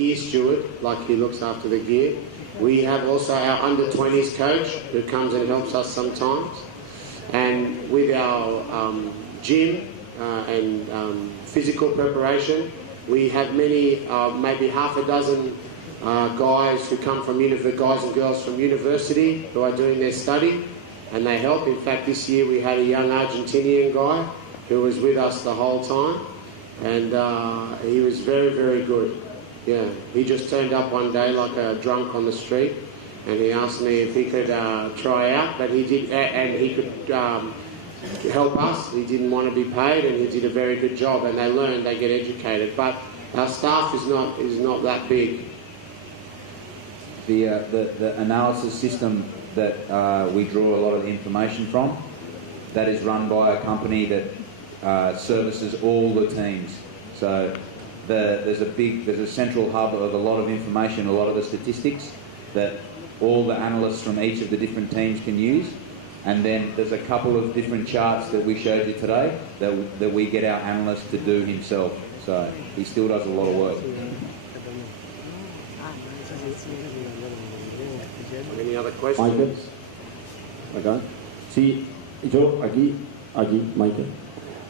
gear steward, like he looks after the gear. We have also our under-20s coach who comes and helps us sometimes. And with our gym and physical preparation, we have many, maybe half a dozen guys who come from guys and girls from university who are doing their study, and they help. In fact, this year we had a young Argentinian guy who was with us the whole time, and he was very, very good. Yeah, he just turned up one day like a drunk on the street, and he asked me if he could try out, but he did, and he could help us. He didn't want to be paid, and he did a very good job. And they learn, they get educated. But our staff is not that big. The analysis system that we draw a lot of the information from, that is run by a company that services all the teams. So there's a central hub of a lot of information, a lot of the statistics that all the analysts from each of the different teams can use. And then there's a couple of different charts that we showed you today that we get our analyst to do himself. So he still does a lot of work. Any other questions? Michael, acá. Sí, yo aquí, Michael.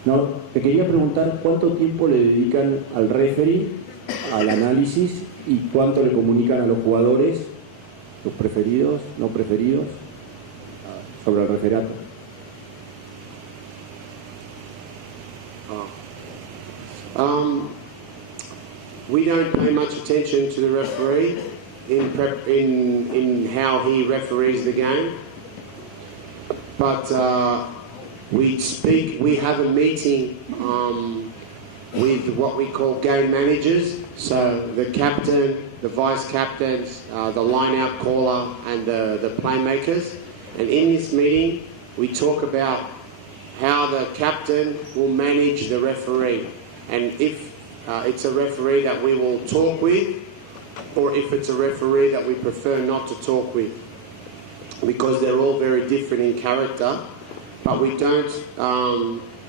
No, te quería preguntar cuánto tiempo le dedican al referee, al análisis, y cuánto le comunican a los jugadores, los preferidos, no preferidos, sobre el referato. We don't pay much attention to the referee in how he referees the game, but we have a meeting with what we call game managers, so the captain, the vice captains, the line-out caller, and the playmakers. And in this meeting, we talk about how the captain will manage the referee, and if it's a referee that we will talk with, or if it's a referee that we prefer not to talk with, because they're all very different in character. But we don't,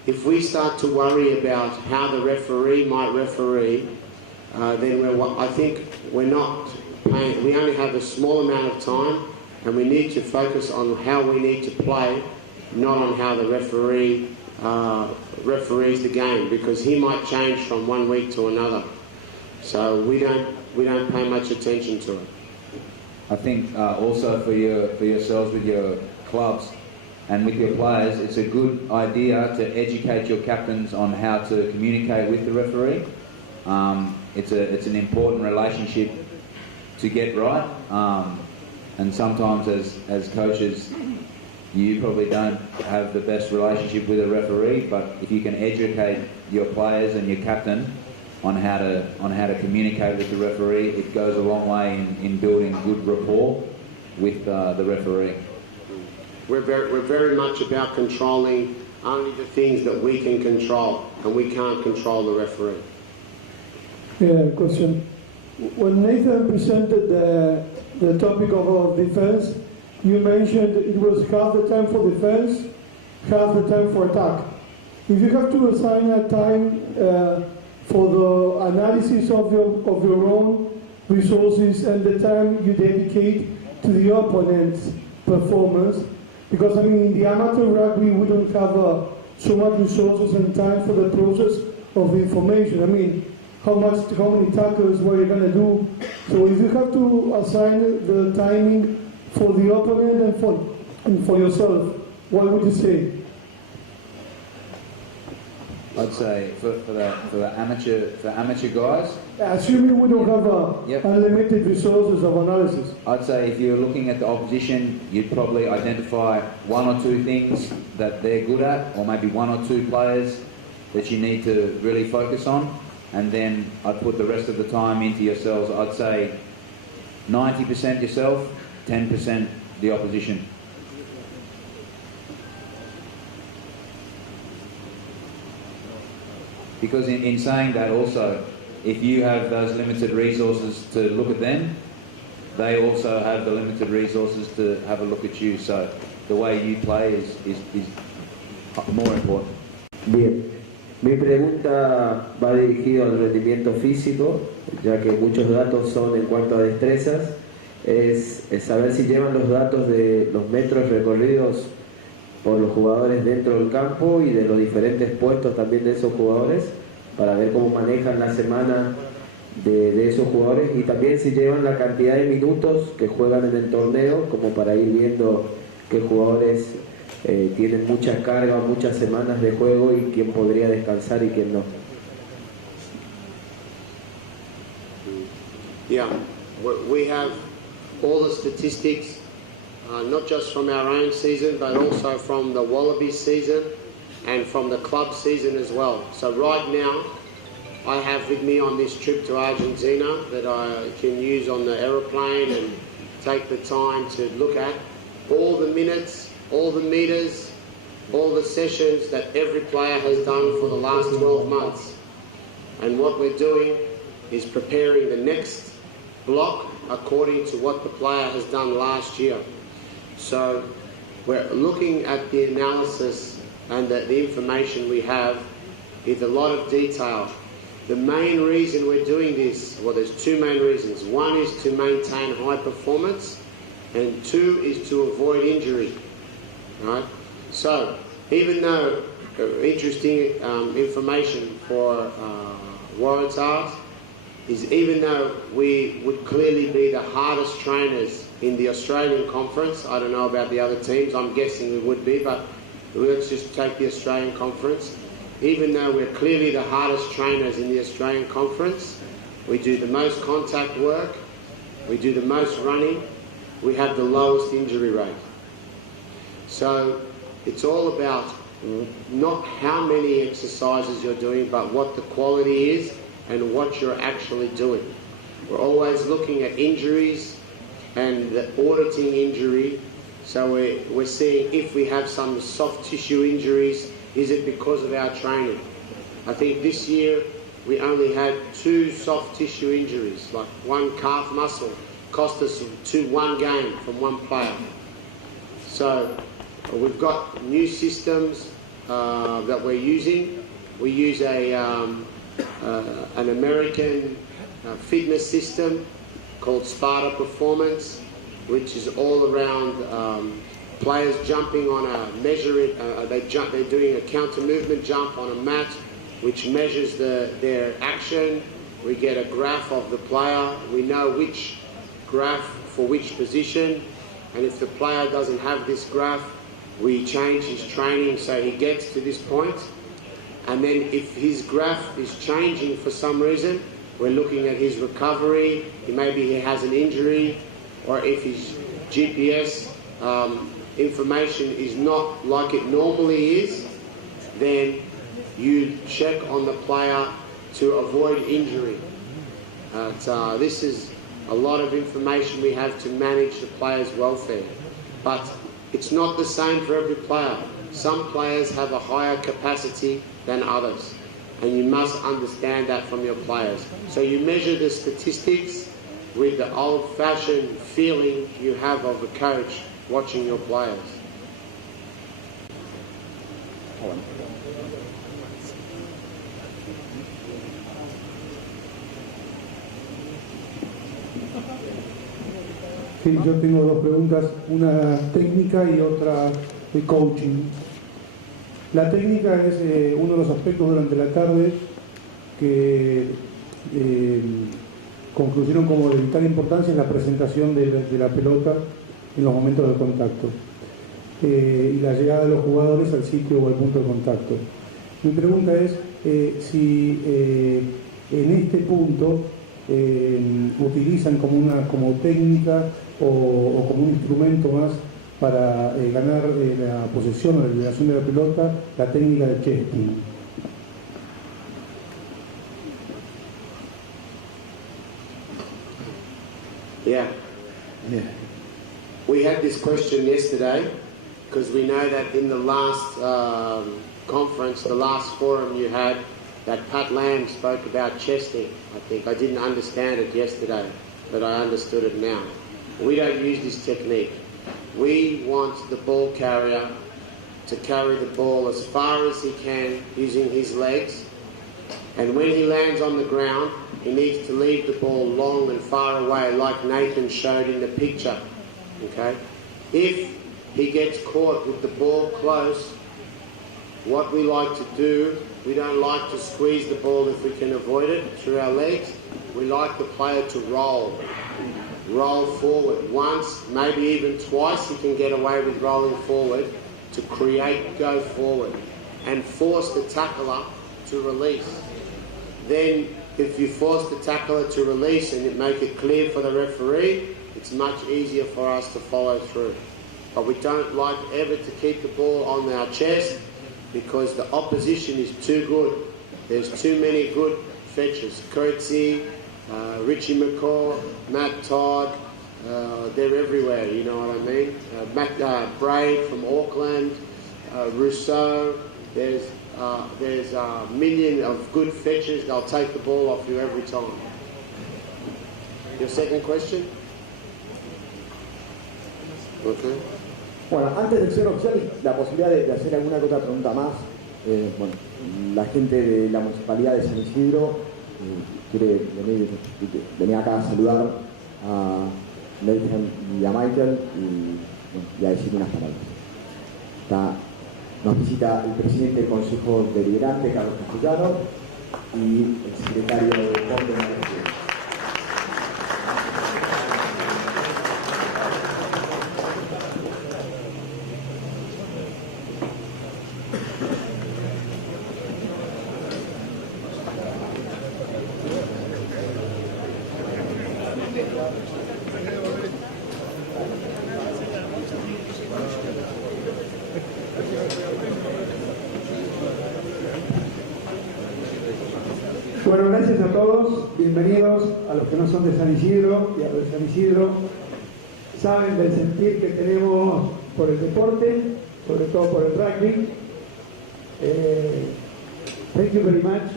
if we start to worry about how the referee might referee, then I think we're not paying, we only have a small amount of time, and we need to focus on how we need to play, not on how the referee referees the game, because he might change from one week to another. So we don't pay much attention to it. I think also for yourselves with your clubs and with your players, it's a good idea to educate your captains on how to communicate with the referee. It's an important relationship to get right. And sometimes as coaches, you probably don't have the best relationship with a referee, but if you can educate your players and your captain on how to communicate with the referee, it goes a long way in building good rapport with the referee. We're very much about controlling only the things that we can control, and we can't control the referee. Yeah, question. When Nathan presented the topic of defense, you mentioned it was half the time for defense, half the time for attack. If you have to assign a time for the analysis of your own resources and the time you dedicate to the opponent's performance, because I mean in the amateur rugby we don't have so much resources and time for the process of the information. I mean, how many tackles, what you're going to do. So if you have to assign the timing for the opponent and for yourself, what would you say? I'd say for the amateur guys. Assuming we don't have unlimited resources of analysis. I'd say if you're looking at the opposition, you'd probably identify one or two things that they're good at, or maybe one or two players that you need to really focus on, and then I'd put the rest of the time into yourselves. I'd say 90% yourself, 10% the opposition. Because in saying that also, if you have those limited resources to look at them, they also have the limited resources to have a look at you. So the way you play is more important. Bien, mi pregunta va dirigido al rendimiento físico. ya que muchos datos son en cuanto a destrezas, es saber si llevan los datos de los metros recorridos por los jugadores dentro del campo y de los diferentes puestos también de esos jugadores, para ver cómo manejan la semana de esos jugadores, y también si llevan la cantidad de minutos que juegan en el torneo, como para ir viendo qué jugadores tienen mucha carga o muchas semanas de juego y quién podría descansar y quién no. Yeah, we have all the statistics, not just from our own season, but also from the Wallabies season and from the club season as well. So right now, I have with me on this trip to Argentina that I can use on the aeroplane and take the time to look at all the minutes, all the meters, all the sessions that every player has done for the last 12 months. And what we're doing is preparing the next block according to what the player has done last year. So we're looking at the analysis and the information we have with a lot of detail. The main reason we're doing this, well, there's two main reasons. One is to maintain high performance, and two is to avoid injury. Right? So even though interesting information for Waratahs is, even though we would clearly be the hardest trainers in the Australian conference, I don't know about the other teams, I'm guessing we would be, but let's just take the Australian conference. Even though we're clearly the hardest trainers in the Australian conference, we do the most contact work, we do the most running, we have the lowest injury rate. So it's all about not how many exercises you're doing, but what the quality is and what you're actually doing. We're always looking at injuries and the auditing injury. So we're seeing if we have some soft tissue injuries, is it because of our training? I think this year we only had 2 soft tissue injuries, like one calf muscle cost us one game from one player. So we've got new systems that we're using. We use an American fitness system called Sparta Performance, which is all around players jumping on a measuring. They're doing a counter movement jump on a mat, which measures their action. We get a graph of the player. We know which graph for which position, and if the player doesn't have this graph, we change his training so he gets to this point. And then if his graph is changing for some reason, we're looking at his recovery. Maybe he has an injury, or if his GPS information is not like it normally is, then you check on the player to avoid injury. This is a lot of information we have to manage the player's welfare. But it's not the same for every player. Some players have a higher capacity than others, and you must understand that from your players. So you measure the statistics with the old-fashioned feeling you have of a coach watching your players. Sí, yo tengo dos preguntas, una técnica y otra de coaching. La técnica es uno de los aspectos durante la tarde que concluyeron como de vital importancia, es la presentación de la pelota en los momentos de contacto y la llegada de los jugadores al sitio o al punto de contacto. Mi pregunta es si en este punto utilizan como técnica o como un instrumento más para ganar la posesión o la liberación de la pelota, la técnica de chesting. Yeah. We had this question yesterday because we know that in the last conference, the last forum you had, that Pat Lamb spoke about chesting. I think I didn't understand it yesterday, but I understood it now. We don't use this technique. We want the ball carrier to carry the ball as far as he can using his legs, And when he lands on the ground, he needs to leave the ball long and far away, like Nathan showed in the picture. Okay? If he gets caught with the ball close, what we like to do, we don't like to squeeze the ball if we can avoid it through our legs. We like the player to roll forward once, maybe even twice. He can get away with rolling forward to create go forward and force the tackler to release. Then if you force the tackler to release and you make it clear for the referee, it's much easier for us to follow through. But we don't like ever to keep the ball on our chest because the opposition is too good. There's too many good fetchers. Coetzee, Richie McCaw, Matt Todd, they're everywhere, you know what I mean? Matt Braid from Auckland, Rousseau, there's a million of good fetchers. They'll take the ball off you every time. Your second question? Okay. Bueno, antes del cierre oficial, la posibilidad de hacer alguna que otra pregunta más. Bueno, la gente de la Municipalidad de San Isidro quiere venir acá a saludar a Nathan y a Michael y a decir unas palabras. Nos visita el presidente del Consejo Deliberante, Carlos Castellano, y el secretario de Fondo de Bueno, gracias a todos, bienvenidos a los que no son de San Isidro y a los de San Isidro. Saben del sentir que tenemos por el deporte, sobre todo por el rugby. Thank you very much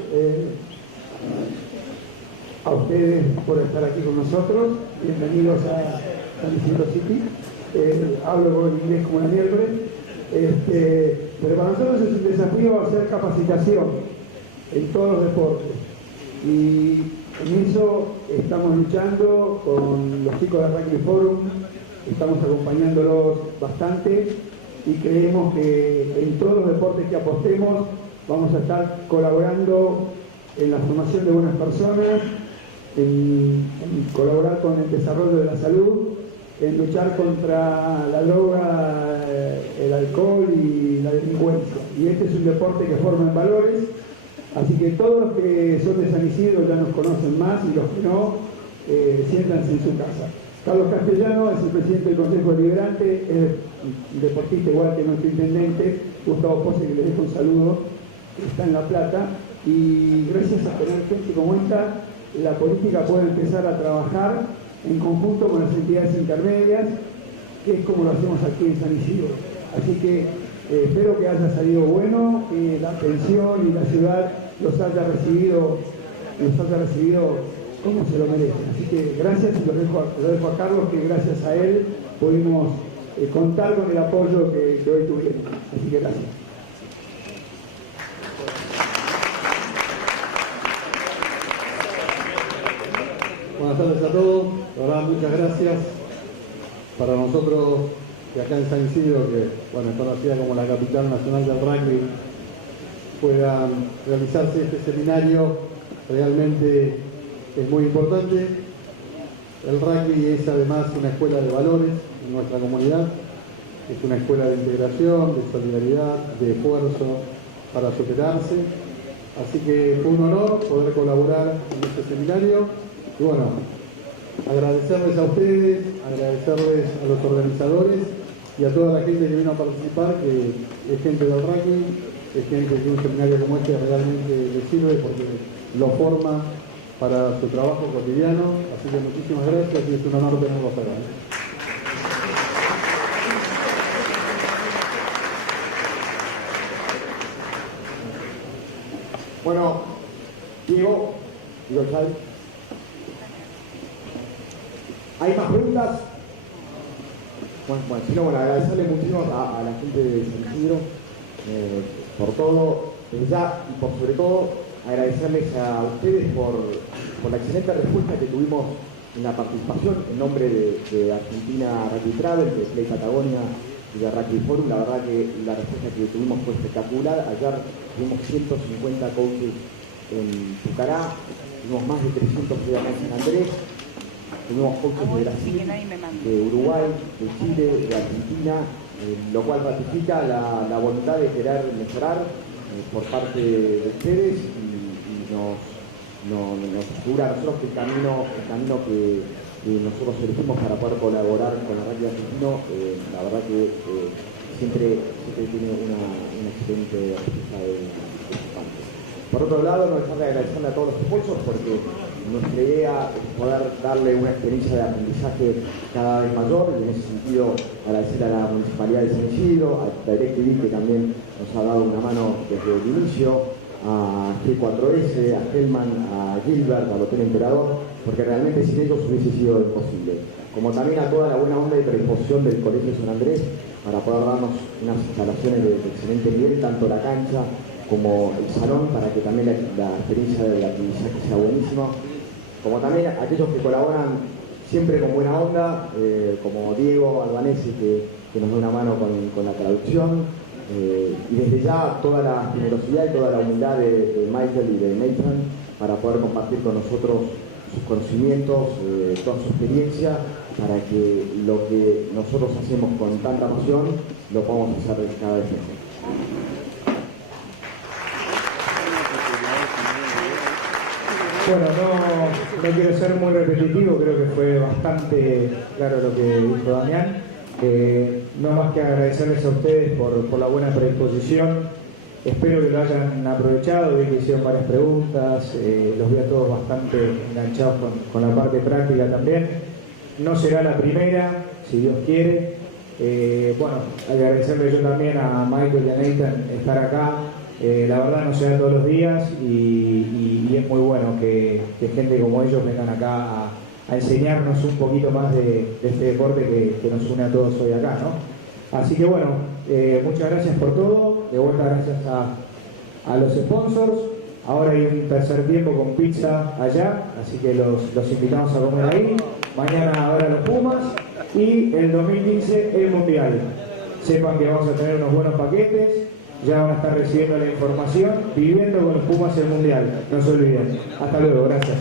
a ustedes por estar aquí con nosotros. Bienvenidos a San Isidro City. Hablo en inglés como la miércoles. Pero para nosotros es un desafío hacer capacitación en todos los deportes. Y en eso estamos luchando con los chicos de Rugby Forum, estamos acompañándolos bastante y creemos que en todos los deportes que apostemos vamos a estar colaborando en la formación de buenas personas, en colaborar con el desarrollo de la salud, en luchar contra la droga, el alcohol y la delincuencia. Y este es un deporte que forma en valores. Así que todos los que son de San Isidro ya nos conocen más y los que no, siéntanse en su casa. Carlos Castellano es el presidente del Consejo Deliberante, es deportista igual que nuestro intendente, Gustavo Pose, que le dejo un saludo, que está en La Plata. Y gracias a tener gente como esta, la política puede empezar a trabajar en conjunto con las entidades intermedias, que es como lo hacemos aquí en San Isidro. Así que espero que haya salido bueno, que la atención y la ciudad los haya recibido como se lo merecen. Así que gracias y lo dejo a Carlos, que gracias a él pudimos contar con el apoyo que hoy tuvieron. Así que gracias. Buenas tardes a todos, la verdad muchas gracias. Para nosotros que acá en San Isidro, que bueno, es conocida como la capital nacional del rugby, puedan realizarse este seminario, realmente es muy importante. El rugby es además una escuela de valores en nuestra comunidad, es una escuela de integración, de solidaridad, de esfuerzo para superarse. Así que fue un honor poder colaborar en este seminario. Y bueno, agradecerles a ustedes, agradecerles a los organizadores y a toda la gente que vino a participar, que es gente del rugby, es gente que un seminario como este realmente les sirve porque lo forma para su trabajo cotidiano. Así que muchísimas gracias y es un honor tenerlos acá. Bueno, Diego Chal. ¿Hay más preguntas? Bueno, si no, agradecerle muchísimo a la gente de San Isidro por todo, ya y por sobre todo agradecerles a ustedes por la excelente respuesta que tuvimos en la participación en nombre de Argentina Rugby Travel, de Play Patagonia y de Rugby Forum. La verdad que la respuesta que tuvimos fue espectacular. Ayer tuvimos 150 coaches en Pucará, tuvimos más de 300 de acá en San Andrés, tuvimos coaches de Brasil, de Uruguay, de Chile, de Argentina, lo cual ratifica la voluntad de querer mejorar por parte de ustedes y nos asegura a nosotros que el camino que nosotros elegimos para poder colaborar con la rugby argentino, la verdad que siempre tiene una excelente respuesta de su parte. Por otro lado, no dejar de agradecerle a todos los sponsors porque nuestra idea es poder darle una experiencia de aprendizaje cada vez mayor, y en ese sentido agradecer a la Municipalidad de San Isidro, a DirecTV, que también nos ha dado una mano desde el inicio, a G4S, a Hellman, a Gilbert, al Hotel Emperador, porque realmente sin ellos hubiese sido imposible. Como también a toda la buena onda y predisposición del Colegio San Andrés para poder darnos unas instalaciones de excelente nivel, tanto la cancha como el salón, para que también la experiencia de aprendizaje sea buenísima. Como también a aquellos que colaboran siempre con buena onda, como Diego Albanesi, que nos da una mano con la traducción. Y desde ya toda la generosidad y toda la humildad de Michael y de Nathan para poder compartir con nosotros sus conocimientos, toda su experiencia, para que lo que nosotros hacemos con tanta pasión lo podamos hacer cada vez mejor. Bueno, no quiero ser muy repetitivo, creo que fue bastante claro lo que dijo Damián. No más que agradecerles a ustedes por la buena predisposición. Espero que lo hayan aprovechado, vi que hicieron varias preguntas, los vi a todos bastante enganchados con la parte práctica también. No será la primera, si Dios quiere. Bueno, agradecerle yo también a Michael y a Nathan estar acá. La verdad no se da todos los días y es muy bueno que gente como ellos vengan acá a enseñarnos un poquito más de este deporte que nos une a todos hoy acá, ¿no? Así que bueno, muchas gracias por todo, de vuelta gracias a los sponsors. Ahora hay un tercer tiempo con pizza allá, así que los invitamos a comer ahí. Mañana ahora los Pumas y el 2015 el Mundial. Sepan que vamos a tener unos buenos paquetes, ya van a estar recibiendo la información, viviendo con los Pumas el Mundial, no se olviden. Hasta luego, gracias.